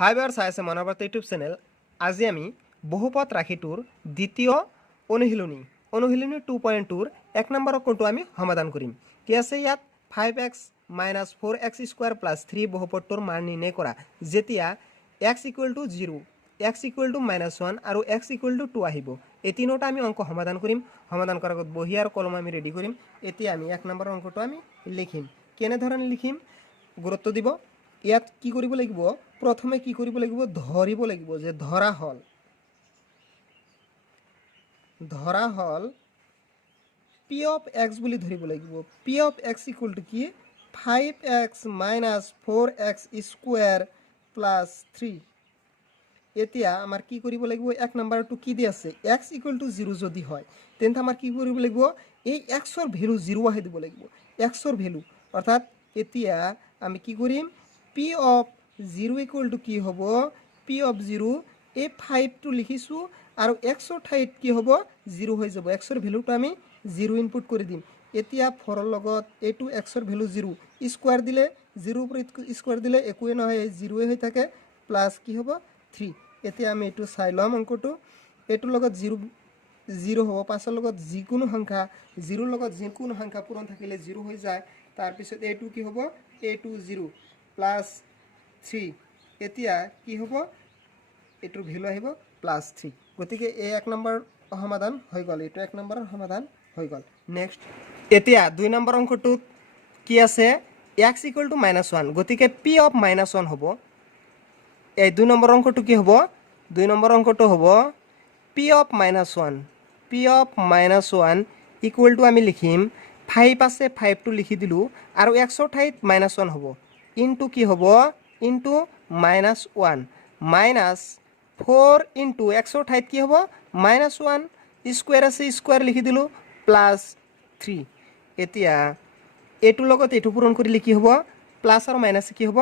হাই বাৰ চাই আছে মনৰ ইউটিউব চেনেল। আজি আমি বহুপদ ৰাশিটোৰ দ্বিতীয় অনুশীলনী 2.2ৰ 1 নম্বৰ অংকটো আমি সমাধান কৰিম। কি আছে ইয়াত 5x - 4x স্কয়াৰ + 3 বহুপদটোৰ মান নিৰ্ণয় কৰা যেতিয়া x = 0, x = -1 আৰু x = 2 আহিব। এই তিনিটা আমি অংক সমাধান কৰিম। সমাধান কৰাৰ আগত বহি আৰু কলম আমি ৰেডি কৰিম। এতিয়া আমি 1 নম্বৰ অংকটো আমি লিখিম। কেনেধৰণে লিখিম গুৰুত্ব দিব। ইয়াত কি কৰিব লাগিব, প্ৰথমে কি কৰিব লাগিব, ধৰিব লাগিব যে ধৰা হল p of x বুলি ধৰিব লাগিব। p of x = কি 5x - 4x স্কয়াৰ + 3। এতিয়া আমাৰ কি কৰিব লাগিব, 1 নম্বৰটো কি দি আছে x = 0 যদি হয় তেন্তে আমাৰ কি কৰিব লাগিব, এই x ৰ ভ্যালু 0 আহি দিব লাগিব। x ৰ ভ্যালু অৰ্থাৎ এতিয়া আমি কি কৰিম, p of 0 = কি হ'ব, p of 0 এই 5 টো লিখিছো আৰু x ৰ ঠাইত কি হ'ব 0 হৈ যাব। x ৰ ভ্যালুটো আমি 0 ইনপুট কৰি দিম। এতিয়া 4 ৰ লগত এইটো x ৰ ভ্যালু 0 স্কয়াৰ দিলে 0 ওপৰত স্কয়াৰ দিলে একোৱে নহয়, 0 হৈ থাকে প্লাস কি হ'ব 3। এতিয়া আমি এইটো চাই লম অংকটো। এইটোৰ লগত 0 হ'ব, 5 ৰ লগত যিকোনো সংখ্যা 0 ৰ লগত যিকোনো সংখ্যা পূৰণ থাকিলে 0 হৈ যায়। তাৰ পিছত এইটো কি হ'ব, এইটো 0 প্লাস 3। এতিয়া কি হ'ব, এইটোৰ ভ্যালু আহিব +3। গতিকে এই 1 নম্বৰ সমাধান হৈ গ'ল। এইটো 1 নম্বৰৰ সমাধান হৈ গ'ল। নেক্সট এতিয়া 2 নম্বৰ অংকটোত কি আছে x = -1, গতিকে p of -1 হ'ব। এই 2 নম্বৰ অংকটো কি হ'ব, 2 নম্বৰ অংকটো হ'ব p of -1 = আমি লিখিম 5 আছে 5 টো লিখি দিলো আৰু x ৰ ঠাইত -1 হ'ব ইনটু কি হ'ব, ইনটু -1 মাইনাস 4 ইনটু x ৰ ঠাইত কি হ'ব -1 স্কয়াৰ আছে স্কয়াৰ লিখি দিলো প্লাস 3। এতিয়া এইটোৰ লগত এইটো পূৰণ কৰিলে কি হ'ব, প্লাস আৰু মাইনাস কি হ'ব,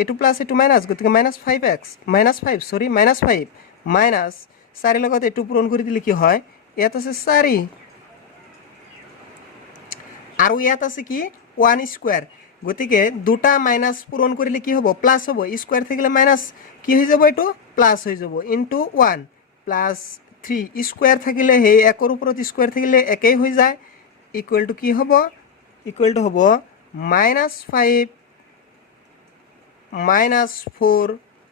এইটো প্লাস এইটো মাইনাস, গতিকে -5x -5 মাইনাস 4 লগত এইটো পূৰণ কৰি দিলে কি হয়, ইয়াত আছে 4 আৰু ইয়াত আছে কি 1 স্কয়াৰ। গতিকে দুটা মাইনাস পূৰণ কৰিলে কি হ'ব, প্লাস হ'ব, স্কয়াৰ থাকিলে মাইনাস কি হৈ যাব, এইটো প্লাস হৈ যাব ইনটু 1 প্লাস 3 স্কয়াৰ থাকিলে সেই একৰ ওপৰত স্কয়াৰ থাকিলে একেই হৈ যায় ইকুৱেল টু কি হ'ব, ইকুৱেল টু হ'ব -5 -4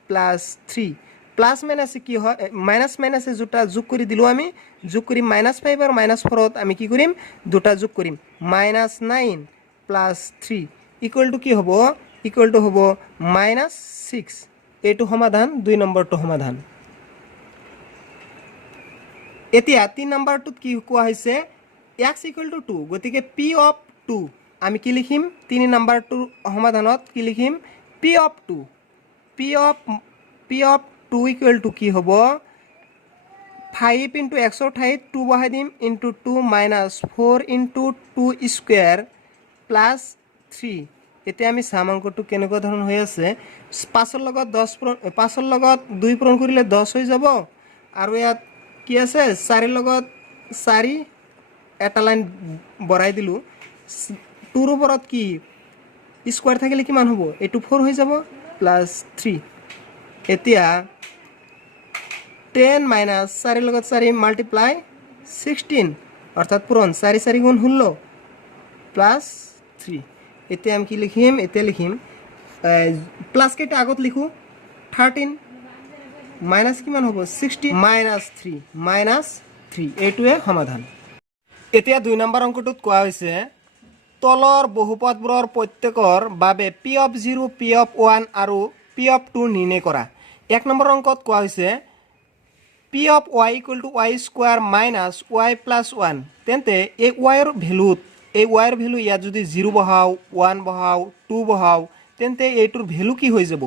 প্লাস 3 প্লাস মাইনাস কি হয়, মাইনাস মাইনাসে দুটা যোগ কৰি দিলো আমি, যোগ কৰি -5 আৰু -4ত আমি কি কৰিম, দুটা যোগ কৰিম -9 প্লাস 3 ইকুৱেল টু কি হ'ব, ইকুৱেল টু হ'ব -6। এইটো সমাধান 2 নম্বৰটো সমাধান। এতিয়া 3 নম্বৰটোত কি কোৱা হৈছে x = 2, গতিকে p of 2 আমি কি লিখিম, 3 নম্বৰটোৰ সমাধানত কি লিখিম, p of 2 = কি হ'ব, 5 ইনটু x ৰ ঠাইত 2 বহাই দিম into 2 minus 4 into 2 square plus 3। এতিয়া আমি চাম অংকটো কেনেকুৱা ধৰণৰ হৈ আছে। 5 ৰ লগত 2 পূৰণ কৰিলে 10 হৈ যাব আৰু ইয়াত কি আছে 4 ৰ লগত 4 এটা লাইন বঢ়াই দিলো, 2 ৰ ওপৰত কি স্কয়াৰ থাকিলে কিমান হ'ব, এইটো 4 হৈ যাব প্লাস 3। এতিয়া 10 মাইনাস 4 ৰ লগত 4 মাল্টিপ্লাই 16 অৰ্থাৎ পূৰণ 4 4 গুণ 16 প্লাস 3। এতিয়া আমি কি লিখিম, এতিয়া লিখিম প্লাস কেইটা আগত লিখো 13 মাইনাস কিমান হ'ব 16 মাইনাস 3 এইটোৱে সমাধান। এতিয়া 2 নম্বৰ অংকটোত কোৱা হৈছে তলৰ বহুপদবোৰৰ প্ৰত্যেকৰ বাবে p of 0, p of 1 আৰু p of 2 নিৰ্ণয় কৰা। 1 নম্বৰ অংকত কোৱা হৈছে p of y = y square minus y plus 1। তেন্তে এই y ৰ ভ্যালু ইয়াত যদি 0 বহাও, 1 বহাও, 2 বহাও তেন্তে এইটোৰ ভ্যালু কি হৈ যাব,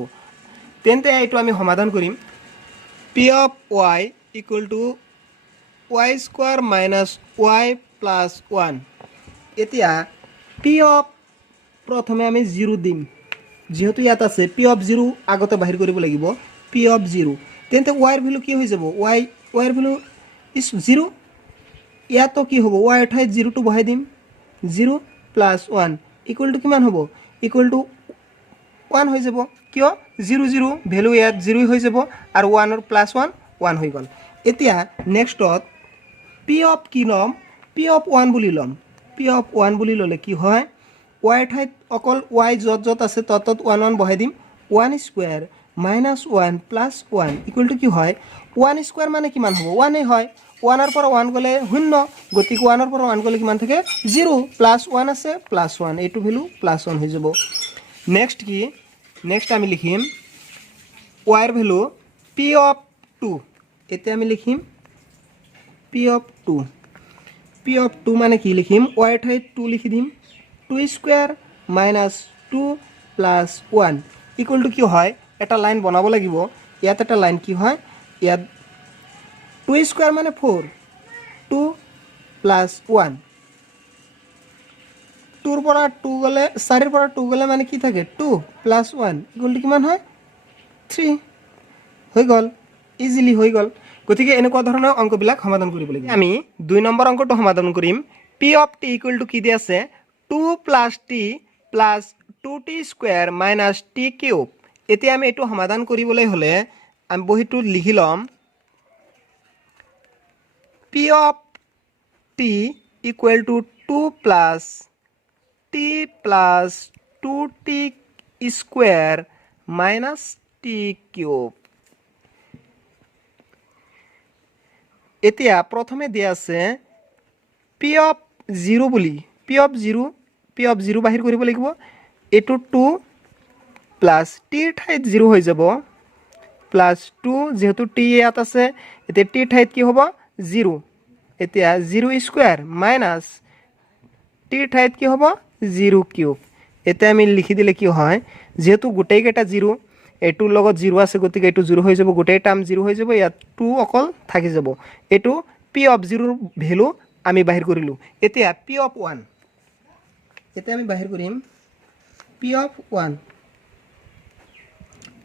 তেন্তে এইটো আমি সমাধান কৰিম। p of y = y square minus y plus 1। এতিয়া p of প্ৰথমে আমি 0 দিম, যেহেতু ইয়াত আছে p of 0 আগতে বাহিৰ কৰিব লাগিব, p of 0 তেন্তে y ৰ ভ্যালু কি হৈ যাব, y ৰ ভ্যালু ইজ 0। ইয়াতো কি হ'ব, y ৰ ঠাইত 0 টো বহাই দিম, 0 প্লাস 1 ইকুৱেল টু কিমান হ'ব, ইকুৱেল টু 1 হৈ যাব। কিয় 0 0 ভ্যালু ইয়াত 0 হৈ যাব আৰু 1 ৰ প্লাস 1 1 হৈ গ'ল এতিয়া নেক্সটত p অফ কি লম p অফ 1 বুলি লম p অফ 1 বুলি ললে কি হয় y ঠাইত অকল y যত যত আছে তত 1 1 বহাই দিম 1 square minus 1 plus 1 equal to কি হয় 1 স্কয়াৰ মানে কিমান হ'ব 1 এ হয় 1 ৰ পৰা 1 গলে শূন্য গতিকে 1 ৰ পৰা 1 গলে কিমান থাকে 0 plus 1 আছে plus 1 এইটো ভ্যালু plus 1 হৈ যাব নেক্সট কি নেক্সট আমি লিখিম y ৰ ভ্যালু p of 2 এতিয়া আমি লিখিম p of 2 p of 2 মানে কি লিখিম y ঠাইত 2 লিখি দিম 2 square minus 2 plus 1 equal to কি হয় এটা লাইন বনাব লাগিব ইয়াত এটা লাইন কি হয় ইয়াত 2 স্কয়াৰ মানে 4 2 plus 1 2 ৰ পৰা 2 গলে 4 ৰ পৰা 2 গলে মানে কি থাকে 2 plus 1 equal to কিমান হয় 3 হৈ গল ইজিলি হৈ গল গতিকে এনেকুৱা ধৰণৰ অংকবিলাক সমাধান কৰিব লাগিব আমি 2 নম্বৰ অংকটো সমাধান কৰিম p of t equal to কি দি আছে 2 plus t plus 2t square minus t cube এতিয়া আমি এটো সমাধান কৰিবলৈ হলে আমি বহিটো লিখি লম p of t equal to 2 plus t plus 2t square minus t cube এতিয়া প্ৰথমে দিয়া আছে p of 0 বুলি p of 0 বাহিৰ কৰিব লাগিব এটো 2 plus t ঠাইত 0 হৈ যাব plus 2 যেহেতু t ইয়াত আছে এতিয়া t ঠাইত কি হ'ব 0 এতিয়া 0 স্কয়াৰ minus t ঠাইত কি হ'ব 0 কিউব এতিয়া আমি লিখি দিলে কি হয় যেহেতু গোটেই কেটা 0 এটোৰ লগত 0 আছে গতিকে এটো 0 হৈ যাব গোটেই টার্ম 0 হৈ যাব ইয়াত 2 অকল থাকি যাব এটো p of 0 ৰ ভ্যালু আমি বাহিৰ কৰিলো এতিয়া p of 1 এতিয়া আমি বাহিৰ কৰিম p of 1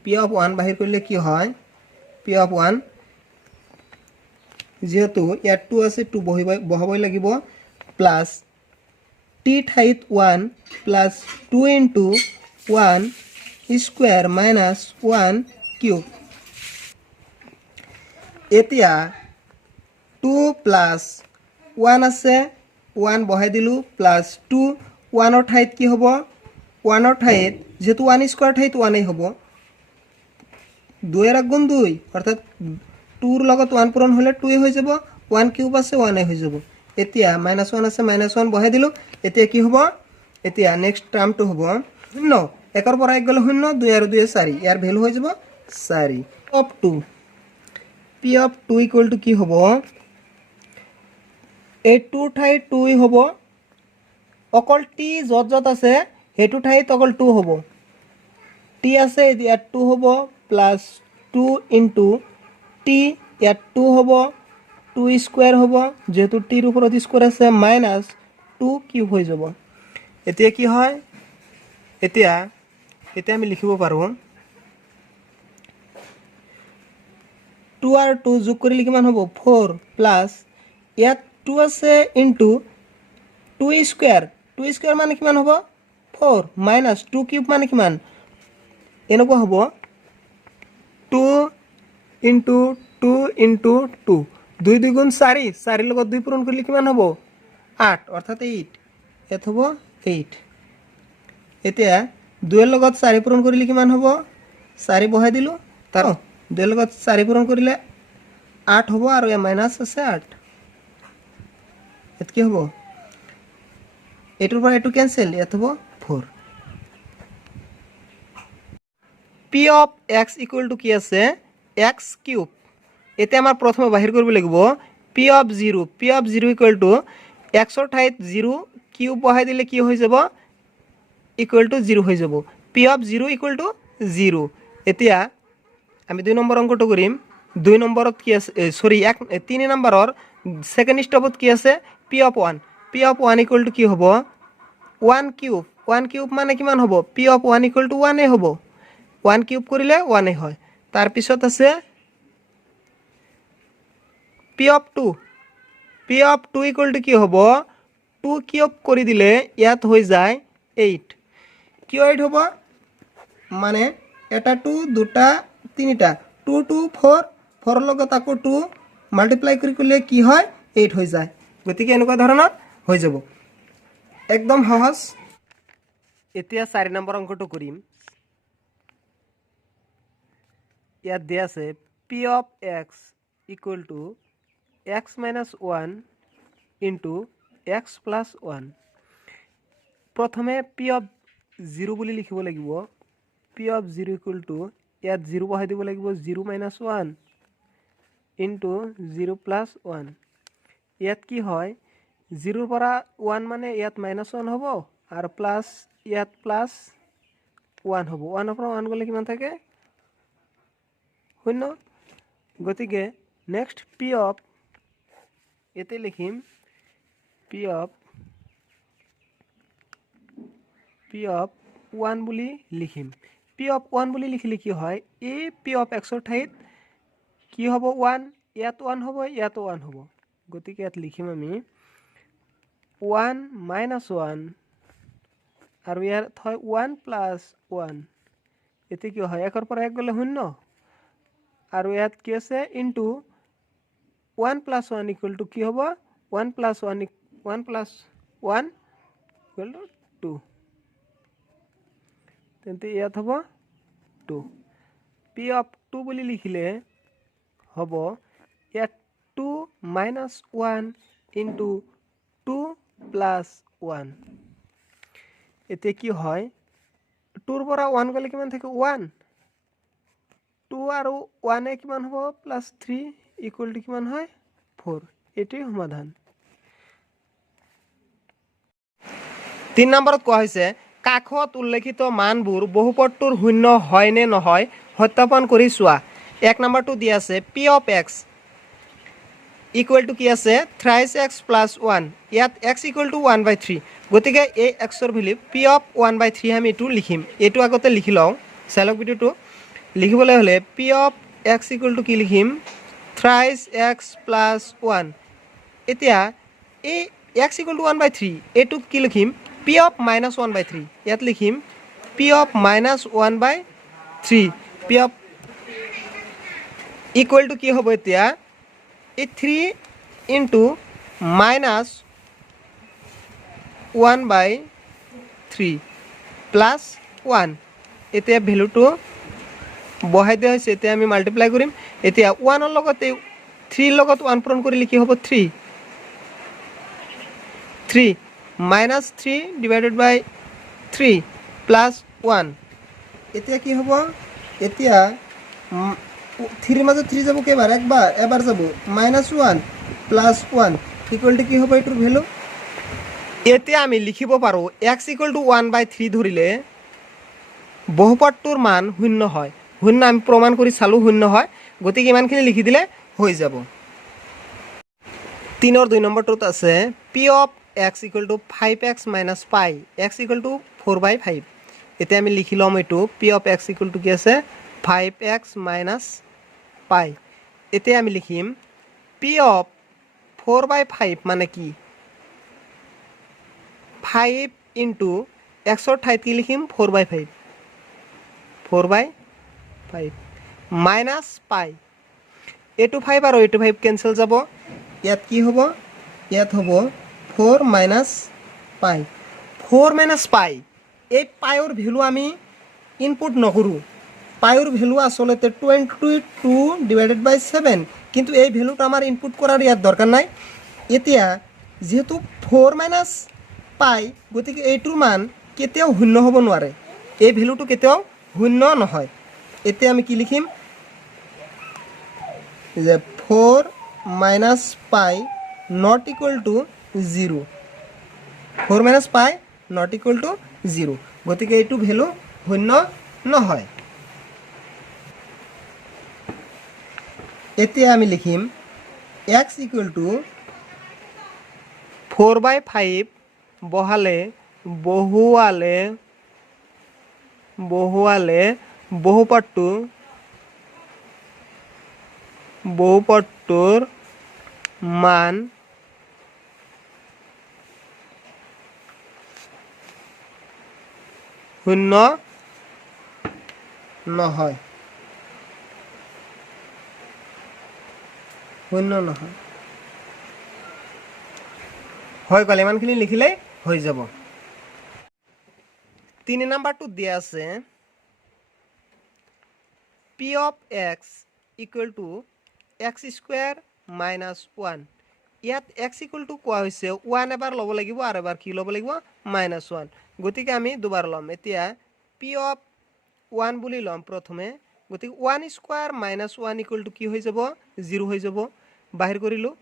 p of 1 বাহিৰ কৰিলে কি হয় p of 1 যেহেতু ইয়াত 2 আছে 2 বহাবই লাগিব প্লাস t ঠাইত 1 plus 2 into 1 square minus 1 cube এতিয়া 2 plus 1 আছে 1 বহাই দিলু plus 2 1 ৰ ঠাইত কি হ'ব 1 ৰ ঠাইত যেহেতু 1 স্কয়াৰ ঠাইত 1 এ হ'ব 2 এৰ গুণ 2 অৰ্থাৎ 2 ৰ লগত 1 পূৰণ হলে 2 এ হৈ যাব 1 কিউব আছে 1 এ হৈ যাব এতিয়া -1 আছে -1 বহাই দিলু এতিয়া কি হ'ব এতিয়া নেক্সট টার্মটো হ'ব 0 1 ৰ পৰা 1 গলে 0 2 আৰু 2 4 ইয়াৰ ভ্যালু হৈ যাব 4 of 2 p of 2 equal to কি হ'ব এই 2 ঠাইত 2 হ'ব অকল t যত যত আছে হেতু ঠাইত অকল 2 হ'ব t আছে ইয়াত 2 হ'ব প্লাস 2 into t ইয়াত 2 হ'ব 2 স্কয়াৰ হ'ব যেহেতু t ৰ ওপৰত স্কয়াৰ আছে মাইনাস 2 কিউব হৈ যাব এতিয়া কি হয় এতিয়া আমি লিখিব পাৰো 2 আৰু 2 যোগ কৰিলে কিমান হ'ব 4 প্লাস ইয়াত 2 আছে into 2 স্কয়াৰ মানে কিমান হ'ব 4 মাইনাস 2 কিউব মানে কিমান এনেকুৱা হ'ব 2 into 2 into 2 2 2 গুণ 4 4 লগত 2 পূৰণ কৰিলে কিমান হ'ব 8 অৰ্থাৎ 8 এত হ'ব 8 এতিয়া 2 এৰ লগত 4 পূৰণ কৰিলে কিমান হ'ব 4 বহাই দিলু তাৰ 2 এৰ লগত 4 পূৰণ কৰিলে 8 হ'ব আৰু মাইনাস আছে 8 এত কি হ'ব এটোৰ পৰা এটো ক্যান্সেল এত হ'ব 4 p of x equal to কি আছে x কিউব এতে আমাৰ প্ৰথমে বাহিৰ কৰিব লাগিব p of 0 equal to x ৰ ঠাইত 0 কিউব বহাই দিলে কি হৈ যাব equal to 0 হৈ যাব p of 0 equal to 0 এতিয়া আমি 2 নম্বৰ অংকটো কৰিম 2 নম্বৰত কি আছে সৰি 3 নম্বৰৰ সেকেন্ড স্টেপত কি আছে p of 1 equal to কি হ'ব 1 কিউব মানে কিমান হ'ব p of 1 equal to 1 এ হ'ব 1 কিউব কৰিলে 1 এ হয় তাৰ পিছত আছে p of 2 equal to কি হ'ব 2 কিউব কৰি দিলে ইয়াত হৈ যায় 8 কিয় 8 হ'ব মানে এটা 2 দুটা তিনিটা 2 2 4 4 লগত আকৌ 2 মাল্টিপ্লাই কৰি কৰিলে কি হয় 8 হৈ যায় গতিকে এনেকুৱা ধৰণৰ হৈ যাব একদম সহজ এতিয়া 4 নম্বৰ অংকটো কৰিম ইয়াত দিয়া আছে p of x equal to x minus 1 into x plus 1 প্ৰথমে p of 0 বুলি লিখিব লাগিব p of 0 equal to ইয়াত 0 বহাই দিব লাগিব 0 minus 1 into 0 plus 1 ইয়াত কি হয় 0 পৰা 1 মানে ইয়াত minus 1 হ'ব আৰু plus ইয়াত plus 1 হ'ব 1 পৰা 1 গলে কিমান থাকে 0 গতিকে next p of এতে লিখিম p of 1 বুলি লিখিম p of 1 বুলি লিখিলে কি হয় এই p of x ৰ ঠাইত কি হ'ব 1 ইয়াত 1 হ'ব ইয়াত 1 হ'ব গতিকে ইয়াত লিখিম আমি 1 minus 1 আৰু ইয়াত হয় 1 plus 1 এতে কি হয় 1 ৰ পৰা 1 গলে 0 আৰু ইয়াত কি আছে ইনটু 1 plus 1 equal to কি হ'ব 1 plus 1 equal to 2 তেন্তে ইয়াত হ'ব 2 p of 2 বুলি লিখিলে হ'ব ইয়াত 2 minus 1 into 2 plus 1 এতে কি হয় 2 ৰ পৰা 1 গলে কিমান থাকে 1 2 আৰু 1 এ কিমান হ'ব plus 3 equal to কিমান হয় 4 এটাই সমাধান 3 নম্বৰত কোৱা হৈছে কাখত উল্লেখিত মানবোৰ বহুপদটোৰ শূন্য হয় নে নহয় সত্যাপন কৰি চোৱা 1 নম্বৰটো দিয়া আছে p of x equal to কি আছে thrice x plus 1 ইয়াত x equal to 1/3 গতিকে এই x ৰ ভ্যালু p of 1/3 আমি এটো লিখিম এটো আগতে লিখি লওঁ চালক ভিডিওটো লিখিবলৈ হলে p of x equal to কি লিখিম thrice x plus 1 এতিয়া এই x equal to 1/3 এটো কি লিখিম p of minus 1/3 ইয়াত লিখিম p of minus 1/3 p of equal to কি হ'ব এতিয়া এই 3 into minus 1/3 plus 1 এতিয়া ভ্যালুটো বহাই দিয়া হৈছে এতিয়া আমি মাল্টিপ্লাই কৰিম এতিয়া 1 ৰ লগতে 3 ৰ লগত 1 পূৰণ কৰিলে কি হ'ব 3 minus 3 divided by 3 plus 1 এতিয়া কি হ'ব এতিয়া 3 ৰ মাজত 3 যাব কেবাৰ এবাৰ যাব -1 plus 1 equal to কি হ'ব এটোৰ ভ্যালু এতিয়া আমি লিখিব পাৰো x equal to 1/3 ধৰিলে বহুপদটোৰ মান শূন্য হয় শূন্য আমি প্ৰমাণ কৰি চালো শূন্য হয় গতিকে ইমানখিনি লিখি দিলে হৈ যাব 3 ৰ 2 নম্বৰটোত আছে p of x equal to 5x minus pi x equal to 4/5 এতিয়া আমি লিখি লম এটো p of x equal to কি আছে 5x minus pi এতিয়া আমি লিখিম p of 4/5 মানে কি 5 into x ৰ ঠাইত কি লিখিম 4/5 minus pi এটো 5 আৰু এটো 5 কেনসেল যাব ইয়াত কি হ'ব ইয়াত হ'ব 4 minus pi 4 minus pi এই পাইৰ ভ্যালু আমি ইনপুট নকৰো পাইৰ ভ্যালু আসলতে 22 divided by 7 কিন্তু এই ভ্যালুটো আমাৰ ইনপুট কৰাৰ ইয়াত দৰকাৰ নাই এতিয়া যেহেতু 4 minus pi গতিকে এইটোৰ মান কেতিয়াও শূন্য হ'ব নোৱাৰে এই ভ্যালুটো কেতিয়াও শূন্য নহয় এতিয়া আমি কি লিখিম যে 4 minus pi not equal to 0 4 minus pi not equal to 0 গতিকে এইটো ভ্যালু শূন্য নহয় এতিয়া আমি লিখিম x equal to 4/5 বহুৱালে বহুপদটোৰ মান শূন্য নহয়, শূন্য নহয়। হৈ গ'ল, ইমানখিনি লিখিলেই হৈ যাব। 3 নম্বৰটো দিয়া আছে p of x equal to x square minus 1. ইয়াত x equal to কোৱা হৈছে 1 এবাৰ ল'ব লাগিব আৰু এবাৰ কি ল'ব লাগিব -1, গতিকে আমি দুবাৰ ল'ম। এতিয়া p of 1 বুলি ল'ম প্ৰথমে, গতিকে 1 স্কোয়াৰ -1 equal to কি হৈ যাব 0 হৈ যাব, বাহিৰ কৰিলোঁ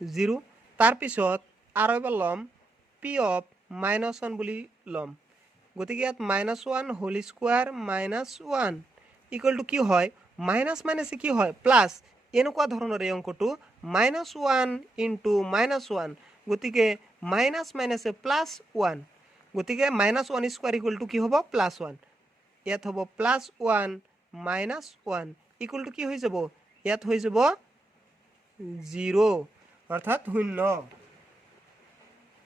0। তাৰপিছত আৰু এবাৰ ল'ম p of -1 বুলি ল'ম, গতিকে ইয়াত -1 হোল স্কোয়াৰ -1 ইকুৱেল টু কি হয় মাইনাছ মাইনাছে কি হয় প্লাছ, এনেকুৱা ধৰণৰ এই অংকটো -1 ইনটু -1, গতিকে মাইনাছ মাইনাছে +1, গতিকে -1 স্কোয়াৰ ইকুৱেল টু কি হ'ব +1, ইয়াত হ'ব +1 -1 ইকুৱেল টু কি হৈ যাব, ইয়াত হৈ যাব 0, অৰ্থাৎ 0।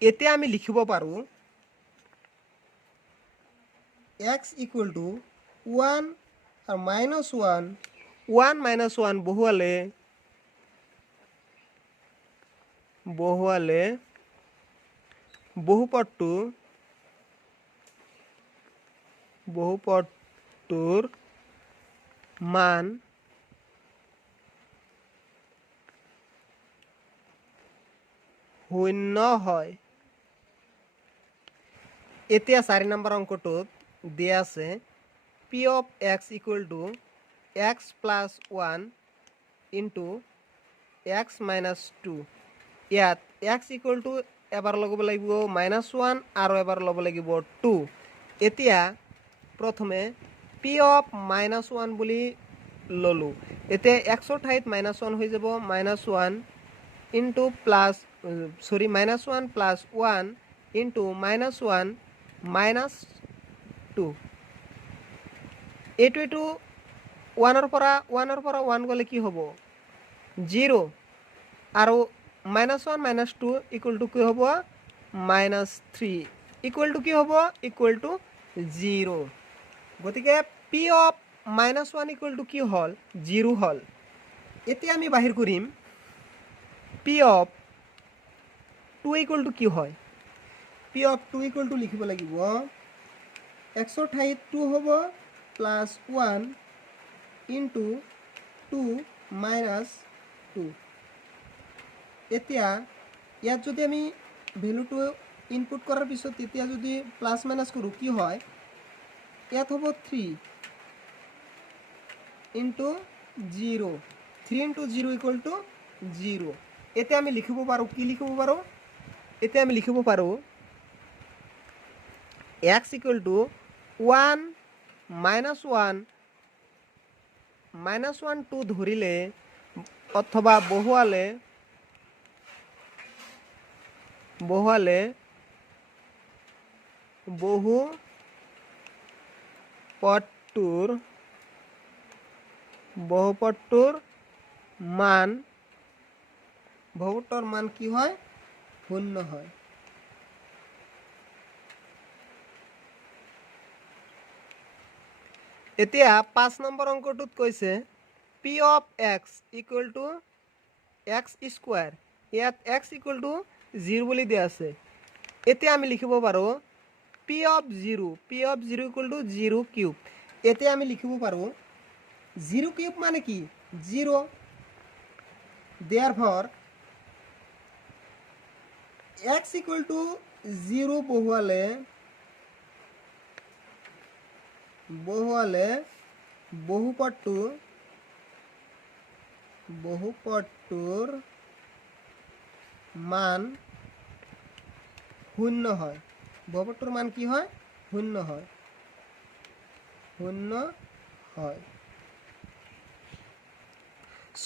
এতিয়া আমি লিখিব পাৰোঁ x ইকুৱেল টু 1 আৰু -1, 1 -1 বহুৱালে বহুপদটোৰ মান শূন্য হয়। এতিয়া 4 নম্বৰ অংকটোত দিয়া আছে p of x equal to x plus 1 into x minus 2. ইয়াত x equal to এবাৰ লগাব লাগিব -1 আৰু এবাৰ ল'ব লাগিব 2। এতিয়া প্ৰথমে p of -1 বুলি ল'লোঁ, এতিয়া x ৰ ঠাইত -1 হৈ যাব, -1 into -1 plus 1 into -1 -2। এইটো 1 পৰা 1 গ'লে কি হ'ব 0, আৰু -1 -2 ইকুৱেল টু কি হ'ব -3, ইকুৱেল টু কি হ'ব ইকুৱেল টু 0। গতিকে p of -1 ইকুৱেল টু কি হ'ল 0 হ'ল। এতিয়া আমি বাহিৰ কৰিম p of 2 ইকুৱেল টু কি হয়, p of 2 ইকুৱেল টু লিখিব লাগিব x ৰ ঠাইত 2 হ'ব +1 ইনটু 2 -2। এতিয়া ইয়াত যদি আমি ভেলুটো ইনপুট কৰাৰ পিছত তেতিয়া যদি প্লাছ মাইনাছ কৰোঁ কি হয়, ইয়াত হ'ব 3 ইনটু 0, 3 ইনটু 0 ইকুৱেল টু 0। এতিয়া আমি লিখিব পাৰোঁ, কি লিখিব পাৰোঁ, এতিয়া আমি লিখিব পাৰোঁ x ইকুৱেল টু 1 -1 টো ধৰিলে অথবা বহুৱালে বহুপদটোৰ মান কি হয় 0 হয়। এতিয়া 5 নম্বৰ অংকটোত কৈছে p of x equal to x square, ইয়াত x equal to 0 বুলি দিয়া আছে। এতিয়া আমি লিখিব পাৰোঁ p of 0 equal to 0 cube. এতিয়া আমি লিখিব পাৰোঁ 0 কিউব মানে কি 0, therefore x equal to 0 বহুৱালে বহুপদটোৰ মান 0 হয়, বহুপদটোৰ মান কি হয় 0 হয়।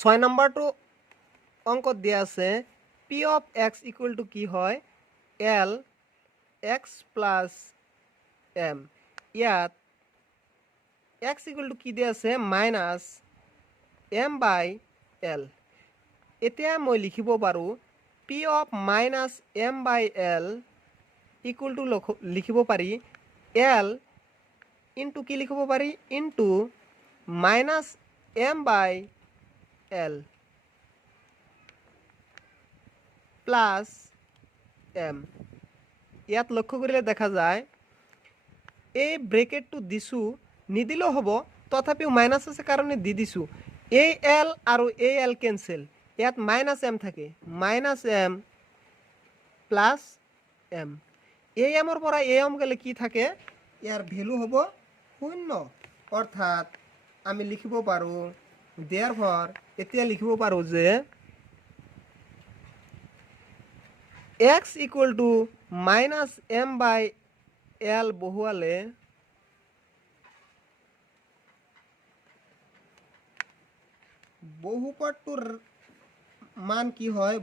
6 নম্বৰটো অংকত দিয়া আছে p of x equal to কি হয় l x plus m। ইয়াত x equal to কি দিয়া আছে -m/l। এতিয়া মই লিখিব পাৰোঁ p of -m/l equal to লিখিব পাৰি l ইনটু কি লিখিব পাৰি into minus M by L plus M. ইয়াত লক্ষ্য কৰিলে দেখা যায় এই ব্ৰেকেটটো দিছোঁ, নিদিলেও হ'ব, তথাপিও মাইনাছ আছে কাৰণে দি দিছোঁ। এই এল আৰু এই এল কেঞ্চেল, ইয়াত মাইনাছ এম থাকে, মাইনাছ এম প্লাছ এম। এই এমৰ পৰা এই এম গ'লে কি থাকে, ইয়াৰ ভেলু হ'ব 0, অৰ্থাৎ আমি লিখিব পাৰোঁ therefore এতিয়া লিখিব পাৰোঁ যে x equal to minus M by L বহুৱালে বহুপদটোৰ মান কি হয়,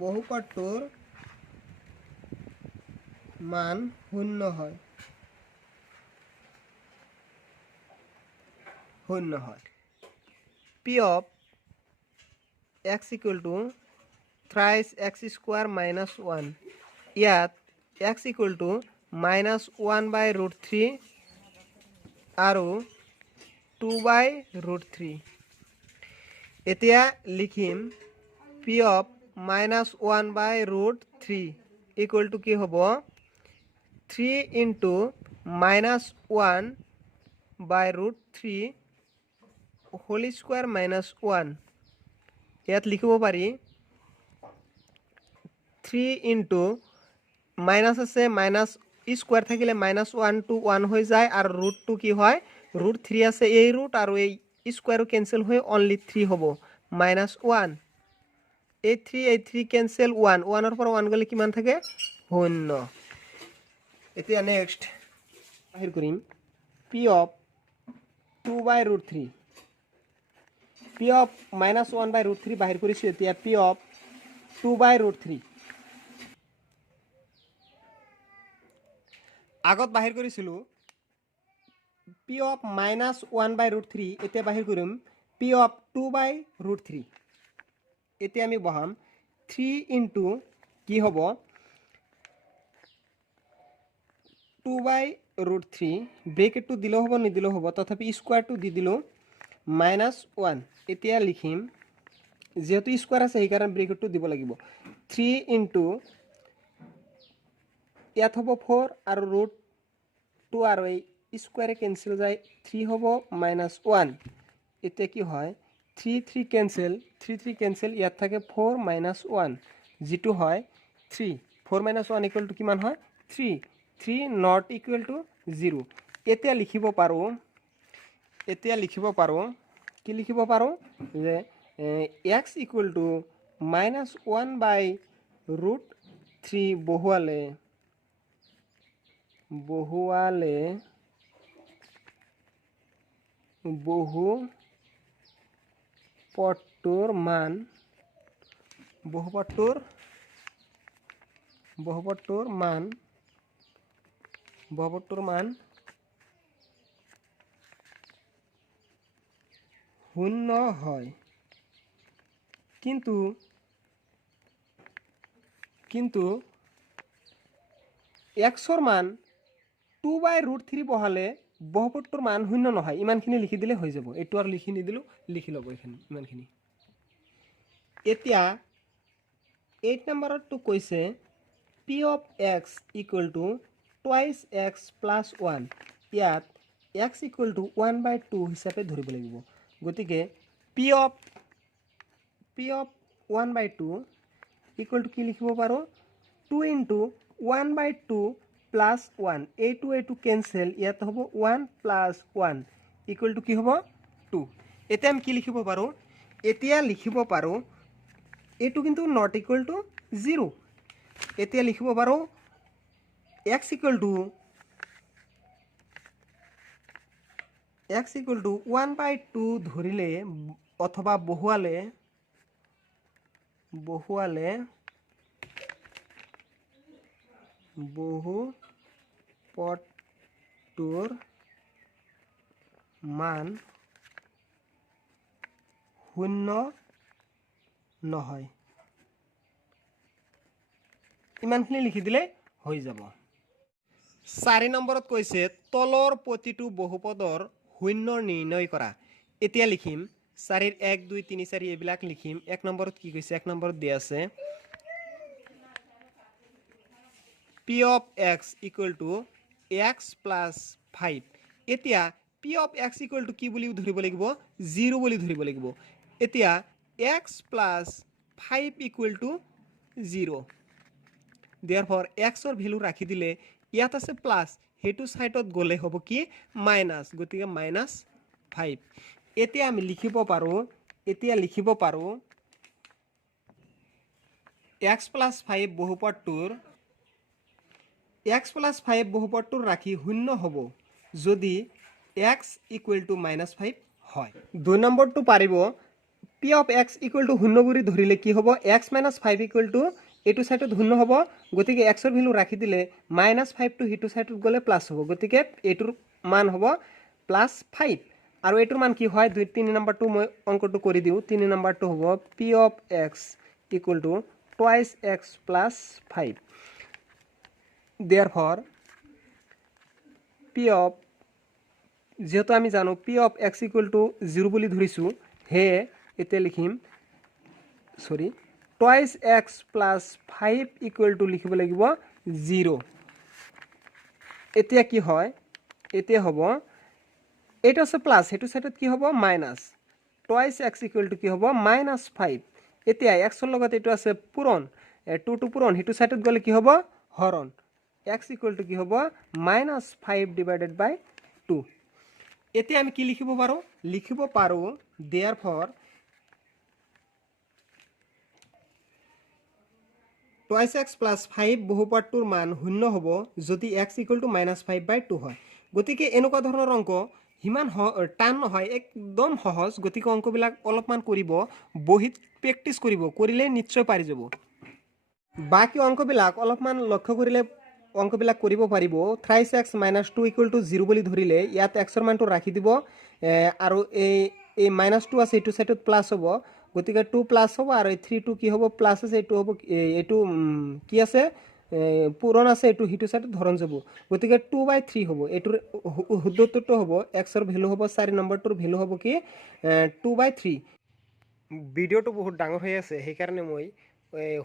বহুপদটোৰ মান 0 হয়, 0 হয়। p of x equal to thrice x square minus 1, ইয়াত x equal to minus 1 by root 3 আৰু 2 by root 3। এতিয়া লিখিম p of minus 1 by root 3 equal to কি হ'ব 3 into minus 1 by root 3 whole square minus 1। ইয়াত লিখিব পাৰি 3 into minus আছে, মাইনাছ স্কোয়াৰ থাকিলে মাইনাছ 1 to 1 হৈ যায়, আৰু ৰুটটো কি হয় ৰুট 3 আছে, এই ৰুট আৰু এই স্কোয়ারও কেনসেল হৈ অনলি 3 হ'ব, মাইনাছ 1। এই 3 কেনসেল 1, 1ৰ পৰা 1 গ'লে কিমান থাকে 0। এতিয়া নেক্সট বাহিৰ কৰিম p of 2 by root 3, p of minus 1 by root 3 বাহিৰ কৰিছোঁ। এতিয়া p of 2 by root 3 আগত বাহিৰ কৰিছিলোঁ p of minus 1 by root 3, এতিয়া বাহিৰ কৰিম p of 2 by root 3। এতিয়া আমি বহাম 3 into কি হ'ব 2 by root 3, ব্ৰেকেটটো দিলেও হ'ব নিদিলেও হ'ব, তথাপি স্কোয়াৰটো দি দিলোঁ মাইনাছ 1। এতিয়া লিখিম যেহেতু স্কোয়াৰ আছে সেইকাৰণে ব্ৰেকেটটো দিব লাগিব 3 into ইয়াত হ'ব 4 আৰু ৰুট 2 আৰু এই স্কোয়াৰে কেনসেল যায় 3 হ'ব মাইনাছ 1। এতিয়া কি হয় 3 কেনসেল, 3 কেনসেল, ইয়াত থাকে 4 মাইনাছ 1 যিটো হয় 3। 4 মাইনাছ 1 ইকুৱেল টু কিমান হয় 3 নট ইকুৱেল টু 0। এতিয়া লিখিব পাৰোঁ কি লিখিব পাৰোঁ যে x equal to minus 1 by root 3 বহুৱালে বহুপদটোৰ মান 0 হয়, কিন্তু xৰ মান 2 by root 3 বহালে বহুপদটোৰ মান 0 নহয়। ইমানখিনি লিখি দিলে হৈ যাব, এইটো আৰু লিখি নিদিলোঁ, লিখি ল'ব এইখিনি ইমানখিনি। এতিয়া 8 নম্বৰটো কৈছে p of x equal to twice x plus 1, ইয়াত x equal to 1 by 2 হিচাপে ধৰিব লাগিব। গতিকে p of 1 by 2 equal to কি লিখিব পাৰোঁ 2 into 1 by 2 plus 1, এইটো কেনসেল, ইয়াত হ'ব 1 plus 1 equal to কি হ'ব 2। এতিয়া আমি কি লিখিব পাৰোঁ, এইটো কিন্তু নট ইকুৱেল টু 0। এতিয়া লিখিব পাৰোঁ x ইকুৱেল টু 1 by 2 ধৰিলে অথবা বহুৱালে বহুপদটোৰ মান 0 নহয়। ইমানখিনি লিখি দিলে হৈ যাব। 4 নম্বৰত কৈছে তলৰ প্ৰতিটো বহুপদৰ শূন্য নিৰ্ণয় কৰা। এতিয়া লিখিম 4 1 2 3 4 এইবিলাক লিখিম। 1 নম্বৰত কি কৈছে? 1 নম্বৰত দিয়া আছে p of x equal to x plus 5. এতিয়া p of x equal to কি বুলি ধৰিব লাগিব? 0 বুলি ধৰিব লাগিব। এতিয়া x plus 5 equal to 0. therefore x ৰ ভ্যালু ৰাখি দিলে ইয়াত আছে প্লাস, হেতু সাইডত গলে হ'ব কি মাইনাস, গতিকে -5। এতিয়া আমি লিখিব পাৰো x plus 5 বহুপদটোৰ ৰাখি শূন্য হ'ব যদি x equal to -5 হয়। 2 নম্বৰটো পাৰিব p of x equal to 0 বুলি ধৰিলে কি হ'ব? x minus 5 equal to এইটো সাইডত 0 হ'ব, গতিকে x ৰ ভ্যালু ৰাখি দিলে -5 টো হিটো সাইডত গলে প্লাস হ'ব, গতিকে এইটোৰ মান হ'ব +5। আৰু এইটোৰ মান কি হয়? 3 নম্বৰটো মই অংকটো কৰি দিও। 3 নম্বৰটো হ'ব p of x equal to twice x plus 5. therefore p of, যেহেতু আমি জানো p of x equal to 0 বুলি ধৰিছো, হে এতিয়া লিখিম twice x plus 5 equal to লিখিব লাগিব 0। এতিয়া কি হয়? এতিয়া হ'ব এইটো আছে প্লাস, হেতু সাইডত কি হ'ব? Minus. twice x equal to কি হ'ব? -5। এতিয়া x ৰ লগত এইটো আছে পূৰণ, 2 টু পূৰণ, হেতু সাইডত গলে কি হ'ব? হৰণ। x equal to কি হ'ব? -5 divided by 2। এতিয়া আমি কি লিখিব পাৰো? লিখিব পাৰো therefore twice x plus 5 বহুপদটোৰ মান শূন্য হ'ব যদি x equal to -5/2 হয়। গতিকে এনেকুৱা ধৰণৰ অংক হিমান টান নহয়, একদম সহজ। গতিকে অংকবিলাক অলপমান কৰিব, বহিত প্ৰেক্টিচ কৰিব, কৰিলে নিশ্চয় পাৰি যাব। বাকি অংকবিলাক অলপমান লক্ষ্য কৰিলে অংকবিলাক কৰিব পাৰিব। thrice x minus 2 equal to 0 বুলি ধৰিলে ইয়াত x ৰ মানটো ৰাখি দিব, আৰু এই -2 আছে এইটো সাইডত প্লাস হ'ব, গতিকে 2 প্লাস হ'ব, আৰু 3 টো কি হ'ব? প্লাস আছে, এইটো হ'ব এইটো কি আছে পূৰণ আছে, এইটো হিটো সাইডত ধৰণ যাব, গতিকে 2/3 হ'ব। এইটোৰ শুদ্ধটো হ'ব x ৰ ভ্যালু হ'ব 4 নম্বৰটোৰ ভ্যালু হ'ব কি 2/3। ভিডিওটো বহুত ডাঙৰ হৈ আছে, সেইকাৰণে মই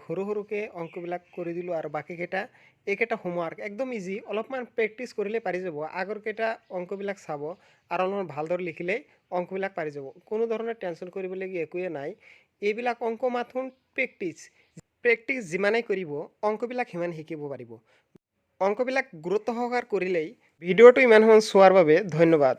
সৰু সৰুকে অংকবিলাক কৰি দিলোঁ। আৰু বাকীকেইটা এইকেইটা হোমৱৰ্ক একদম ইজি, অলপমান প্ৰেক্টিচ কৰিলে পাৰি যাব। আগৰকেইটা অংকবিলাক চাব আৰু অলপমান ভালদৰে লিখিলেই অংকবিলাক পাৰি যাব। কোনো ধৰণৰ টেনশ্যন কৰিবলগীয়া একোৱে নাই। এইবিলাক অংক মাথোন প্ৰেক্টিচ যিমানেই কৰিব অংকবিলাক সিমান শিকিব পাৰিব। অংকবিলাক গুৰুত্ব সহকাৰ কৰিলেই। ভিডিওটো ইমান সময় চোৱাৰ বাবে ধন্যবাদ।